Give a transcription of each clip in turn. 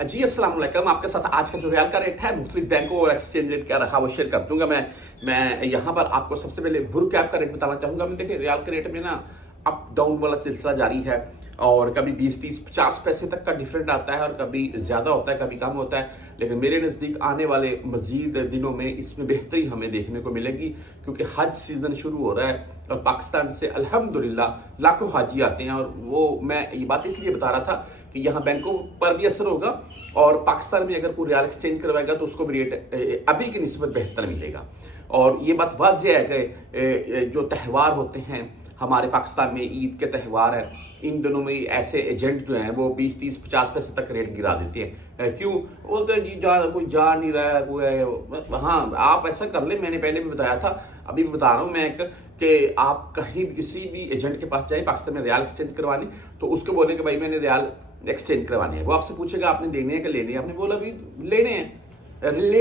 जी अस्सलाम वालेकुम। आपके साथ आज का जो रियाल का रेट है मुख्तलिफ बैंकों और एक्सचेंज रेट क्या रहा वो शेयर कर दूंगा। मैं यहाँ पर आपको सबसे पहले बुर कैप का रेट बताना चाहूंगा। मैं देखिए रियाल के रेट में ना अप डाउन वाला सिलसिला जारी है और कभी 20 30 50 पैसे तक का डिफरेंट आता है और कभी ज़्यादा होता है कभी कम होता है। लेकिन मेरे नज़दीक आने वाले मजीद दिनों में इसमें बेहतरी हमें देखने को मिलेगी क्योंकि हज सीज़न शुरू हो रहा है और पाकिस्तान से अल्हम्दुलिल्लाह लाखों हाजी आते हैं। और वो मैं ये बात इसलिए बता रहा था कि यहाँ बैंकों पर भी असर होगा और पाकिस्तान में अगर कोई रियाल एक्सचेंज करवाएगा तो उसको भी रेट अभी की निस्बत बेहतर मिलेगा। और ये बात वाज़ेह है कि जो त्यौहार होते हैं हमारे पाकिस्तान में, ईद के त्यौहार हैं, इन दिनों में ऐसे एजेंट जो हैं वो 20 30 50 पैसे तक रेट गिरा देते हैं। क्यों बोलते हैं जी कोई जा नहीं रहा है कोई। हाँ, आप ऐसा कर ले, मैंने पहले भी बताया था, अभी भी बता रहा हूँ मैं कि आप कहीं भी किसी भी एजेंट के पास जाए पाकिस्तान में रियाल एक्सचेंज करवाने, तो उसको बोले कि भाई मैंने रियाल एक्सचेंज करवाने हैं। वो आपसे पूछेगा आपने देने हैं कि लेने हैं। आपने बोला अभी लेने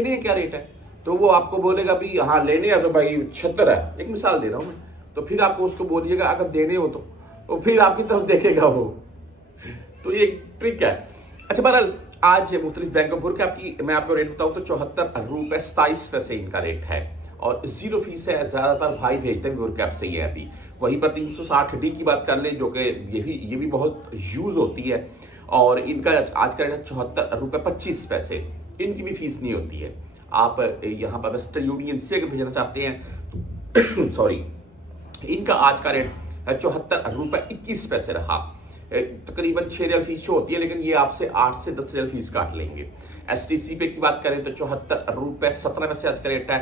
हैं क्या रेट है, तो वो आपको बोलेगा भी हाँ लेने हैं तो भाई 76 है, एक मिसाल दे रहा हूँ मैं। तो फिर आपको उसको बोलिएगा अगर देने हो तो फिर आपकी तरफ देखेगा वो। तो ये ट्रिक है। अच्छा बहरहाल आज मुख्तलिफ बैंक ऑफ बुरका की मैं आपको रेट बताऊँ तो 74 रुपये 27 पैसे इनका रेट है और 0 फीस है। ज़्यादातर भाई भेजते हैं बुरका से ही है। अभी वहीं पर 360D की बात कर ले जो कि ये भी बहुत यूज़ होती है और इनका आज का रेट है 74 रुपये 25 पैसे। इनकी भी फीस नहीं होती है। आप यहाँ पर वेस्टर्न यूनियन से अगर भेजना चाहते हैं तो सॉरी, इनका आज का रेट 74 रुपये 21 पैसे रहा। तकरीबन 6 रियल फीस शो होती है लेकिन ये आपसे 8 से 10 रियल फीस काट लेंगे। STC पे की बात करें तो 74 रुपये 17 पैसे आज का रेट है,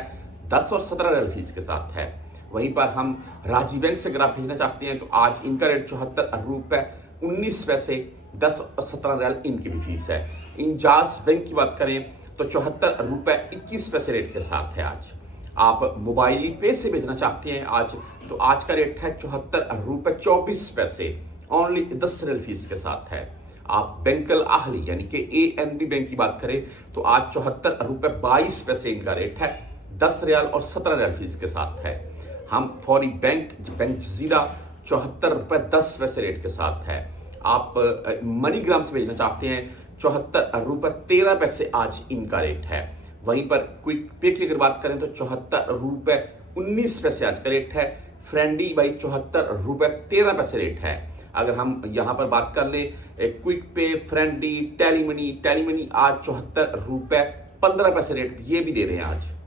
10 और 17 रियल फीस के साथ है। वहीं पर हम राजी बैंक से अगर आप भेजना चाहते हैं तो आज इनका रेट 74 रुपये 19 पैसे, 10 और 17 रियल इनकी भी फीस है। इंजाज बैंक की बात करें तो 74 रुपये 21 पैसे रेट के साथ है आज। आप मोबाइल पे से भेजना चाहते हैं आज तो आज का रेट है 74 रुपये 24 पैसे, ओनली 10 रियल फीस के साथ है। आप बैंकल आहली यानी कि ANB बैंक की बात करें तो आज 74 रुपये 22 पैसे इनका रेट है, 10 रियाल और 17 रियाल फीस के साथ है। हम फौरी बैंक जजीरा 74 रुपये 10 पैसे रेट के साथ है। आप मनीग्राम से भेजना चाहते हैं 74 रुपये 13 पैसे आज इनका रेट है। वहीं पर क्विक पे की अगर बात करें तो 74 रुपये 19 पैसे आज का रेट है। फ्रेंडी भाई 74 रुपये 13 पैसे रेट है। अगर हम यहाँ पर बात कर ले क्विक पे, फ्रेंडी, टेलीमनी आज 74 रुपये 15 पैसे रेट ये भी दे रहे हैं आज।